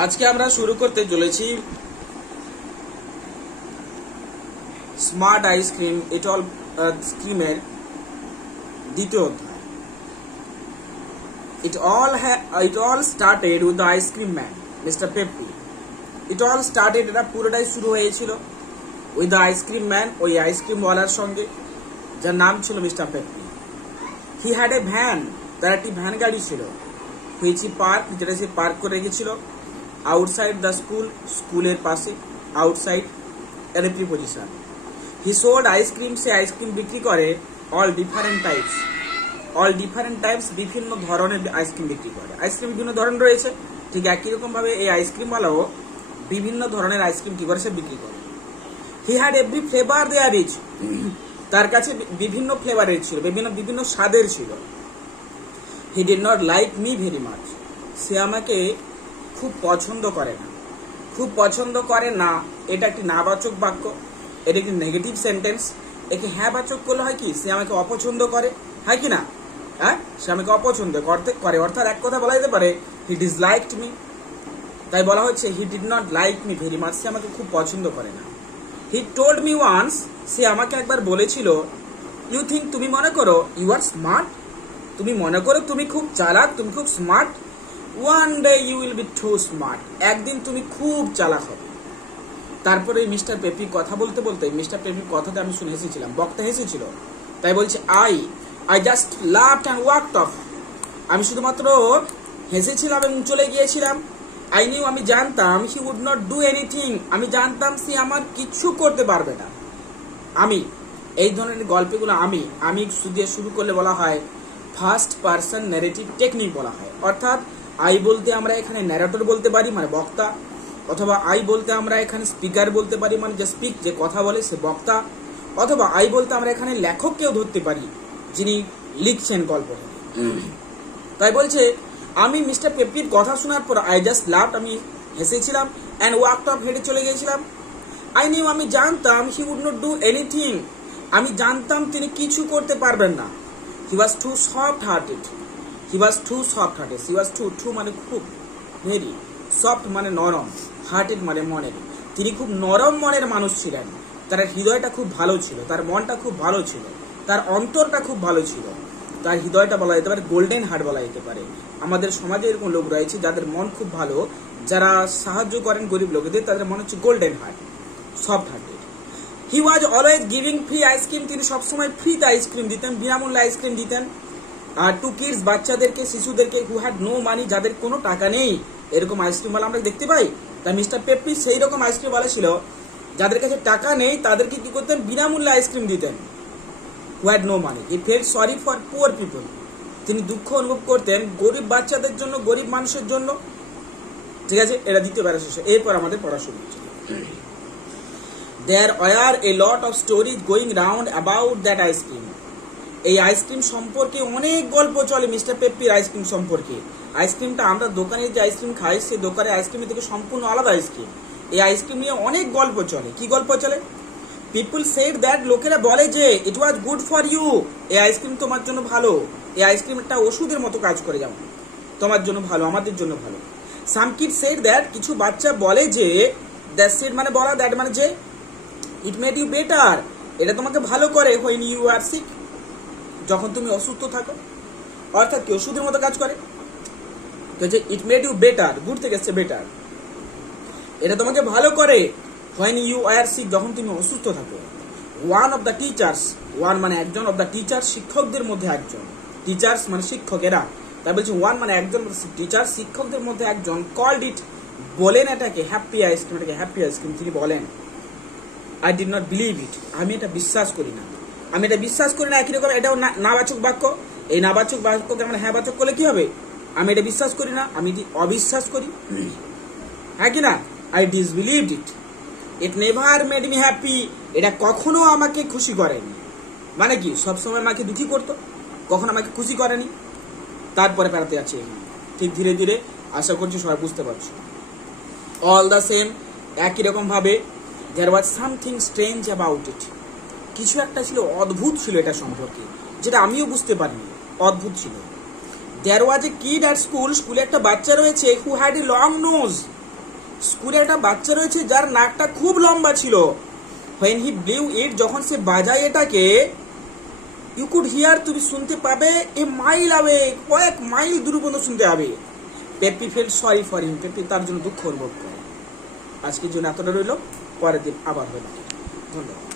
আজকে আমরা শুরু করতে চলেছি স্মার্ট আইসক্রিম ইট অল স্কিমের দ্বিতীয় অধ্যায়। It all started with the ice cream man, Mr. Peppy. It all started, এটা পুরোটাই শুরু হয়েছিল with the ice cream man, ওই আইসক্রিম ওয়ালার সঙ্গে, যার নাম ছিল mister পেপ্পি। He had a van, তার একটি ভ্যান গাড়ি ছিল, which he parked, যেটা সে পার্ক করে রেখেছিল outside the school, স্কুলের পাশে, outside an empty position. He sold ice cream, say ice cream বিক্রি করে all different types, বিভিন্ন ধরনের আইসক্রিম বিক্রি করে। আইসক্রিম বিভিন্ন ধরনের রয়েছে, ঠিক একই রকম ভাবে এই আইসক্রিমওয়ালাও বিভিন্ন ধরনের আইসক্রিম কি করে সে বিক্রি করে। He had every flavour there is, তার কাছে বিভিন্ন ফ্লেভারের ছিল, বিভিন্ন স্বাদের ছিল। He did not like me very much, সে আমাকে খুব পছন্দ করে না। খুব পছন্দ করে না এটা একটি নাবাচক বাক্য, এটা একটি নেগেটিভ সেন্টেন্স। একে হ্যাঁ বাচক করলে হয় কি, সে আমাকে অপছন্দ করে, হয় কি না? হ্যাঁ, সে আমাকে অপছন্দ করতে করে, অর্থাৎ এক কথা বলা যেতে পারে হি ডিসলাইকড মি। তাই বলা হচ্ছে he did not like me very much, সে আমাকে খুব পছন্দ করে না। হি টোল্ড মি ওয়ান্স, সে আমাকে একবার বলেছিল, ইউ থিঙ্ক, তুমি মনে করো, ইউ আর স্মার্ট, তুমি মনে করো তুমি খুব চালাক, তুমি খুব smart. One day you will be too smart, একদিন তুমি খুব চালাক হবে। তারপরে মিস্টার পেপি কথা বলতে বলতে, মিস্টার পেপির কথাতে আমি শুনে হেসেছিলাম, বক্তা হেসেছিল, তাই বলছে I just laughed and walked off. আমি শুধুমাত্র হেসেছিলাম এবং চলে গিয়েছিলাম। I knew, আমি জানতাম, he would not do anything, আমি জানতাম সে আমার কিছু করতে পারবে না। আমি এই ধরনের গল্পগুলো আমি শুরু করলে বলা হয় ফার্স্ট পারসন ন্যারেটিভ টেকনিক বলা হয়। অর্থাৎ আই বলতে আমরা এখানে ন্যারেটর বলতে পারি, মানে বক্তা, অথবা আই বলতে আমরা এখানে স্পিকার বলতে পারি, মানে যে স্পিক, যে কথা বলে সে বক্তা, অথবা আই বলতে আমরা এখানে লেখককেও ধরতে পারি, যিনি লিখছেন গল্পটা। তাই বলছে আমি মিস্টার পেপির কথা শোনার পর আই জাস্ট লাভড, আমি হেসেছিলাম, অ্যান্ড ওয়াকড অফ, হেঁটে চলে গিয়েছিলাম। আই নিউ, আমি জানতাম, he would not do anything, আমি জানতাম তিনি কিছু করতে পারবেন না। He was too soft hearted, he was too soft hearted, he was too মানে খুব, ভেরি, সফট মানে নরম, হার্টেড মানে মনের, তিনি খুব নরম মনের মানুষ ছিলেন। তার হৃদয়টা খুব ভালো ছিল, তার মনটা খুব ভালো ছিল, তার অন্তরটা খুব ভালো ছিল, তার হৃদয়টা বলা যেতে পারে গোল্ডেন হার্ট বলা যেতে পারে। আমাদের সমাজে এরকম লোক রয়েছে যাদের মন খুব ভালো, যারা সাহায্য করেন গরিব লোকেদের, তাদের মন হচ্ছে golden heart, soft hearted. He was always giving free ice cream, তিনি সবসময় ফ্রিতে আইসক্রিম দিতেন, বিনামূল্যে আইসক্রিম দিতেন টু কিডস, বাচ্চাদেরকে, শিশুদেরকে, হু হ্যাড নো মানি, যাদের কোনো টাকা নেই। এরকম আইসক্রিমওয়ালা আমরা দেখতে পাই। তাই মিস্টার পেপ্পি সেই রকম আইসক্রিমওয়ালা ছিল, যাদের কাছে টাকা নেই তাদেরকে কি করতেন, বিনামূল্যে আইসক্রিম দিতেন। who had no money. He felt sorry for poor people. তিনি দুঃখ অনুভব করতেন গরিব বাচ্চাদের জন্য, গরিব মানুষের জন্য। ঠিক আছে, এটা দ্বিতীয় প্যারা শেষ। এরপর আমাদের পড়া শুরু হচ্ছে। There were a lot of stories going round about that ice cream. এই আইসক্রিম সম্পর্কে অনেক গল্প চলে, মিস্টার পেপ্পির আইসক্রিম সম্পর্কে। আইসক্রিমটা আমরা দোকানে যে আইসক্রিম খাই, সেই দোকানের আইসক্রিমের থেকে সম্পূর্ণ আলাদা আইসক্রিম। এই আইসক্রিম নিয়ে অনেক গল্প চলে। কি গল্প চলে? পিপল সেড দ্যাট, লোকেরা বলে যে ইট ওয়াজ গুড ফর ইউ, এই আইসক্রিম তোমার জন্য ভালো, এই আইসক্রিম একটা ওষুধের মতো কাজ করে, যেমন তোমার জন্য ভালো, আমাদের জন্য ভালো। সাম কিড সেড দ্যাট, কিছু বাচ্চা বলে যে, দ্যাট সেড মানে বলা, দ্যাট মানে যে, ইট মেড ইউ বেটার, এটা তোমাকে ভালো করে, হোয়েন ইউ আর সিক, যখন তুমি অসুস্থ থাকো। অর্থাৎ কি ওষুধের মতো কাজ করে। It made you better, good থেকে এসছে বেটার, এটা তোমাকে ভালো করে, when you are sick, যখন তুমি অসুস্থ থাকো। One of the teachers, one মানে একজন, অফ দ্য টিচার্স শিক্ষকদের মধ্যে একজন, টিচার্স মানে শিক্ষকেরা, তাই বলছি ওয়ান মানে একজন, টিচার শিক্ষকদের মধ্যে একজন, কল্ড ইট, বলেন এটাকে হ্যাপি আইসক্রিম, এটাকে হ্যাপি আইসক্রিম তিনি বলেন। I did not believe it, আমি এটা বিশ্বাস করি না, আমি এটা বিশ্বাস করি না। একই রকম এটাও নাবাচক বাক্য, এই নাবাচক বাক্যকে আমরা হ্যাঁ বাচক করলে কি হবে? আমি এটা বিশ্বাস করি না, আমি এটি অবিশ্বাস করি, হ্যাঁ কি না? I disbelieved it, it never made me happy, এটা কখনো আমাকে খুশি করেনি। মানে কি, সবসময় আমাকে দুঃখী করতো, কখনো আমাকে খুশি করেনি। তারপরে বেড়াতে আছে, ঠিক ধীরে ধীরে আশা করছি সবাই বুঝতে পারছো। অল দ্য সেম, একই রকম ভাবে, there was something strange about it, কিছু একটা ছিল, অদ্ভুত ছিল এটা সম্পর্কে, যেটা আমিও বুঝতে পারিনি, অদ্ভুত ছিল। There was a kid at school, স্কুলে একটা বাচ্চা রয়েছে, who had a long nose, স্কুলে একটা বাচ্চা রয়েছে যার নাকটা খুব লম্বা ছিল। when he blew it, যখন সে বাজায় এটাকে, you could hear, তুমি শুনতে পাবে, a mile away, কয়েক মাইল দূর পর্যন্ত শুনতে হবে। Peppy felt sorry for him, peppy তার জন্য দুঃখ অনুভব করে। আজকের জন্য এতটা রইল, পরের দিন আবার হলো। ধন্যবাদ।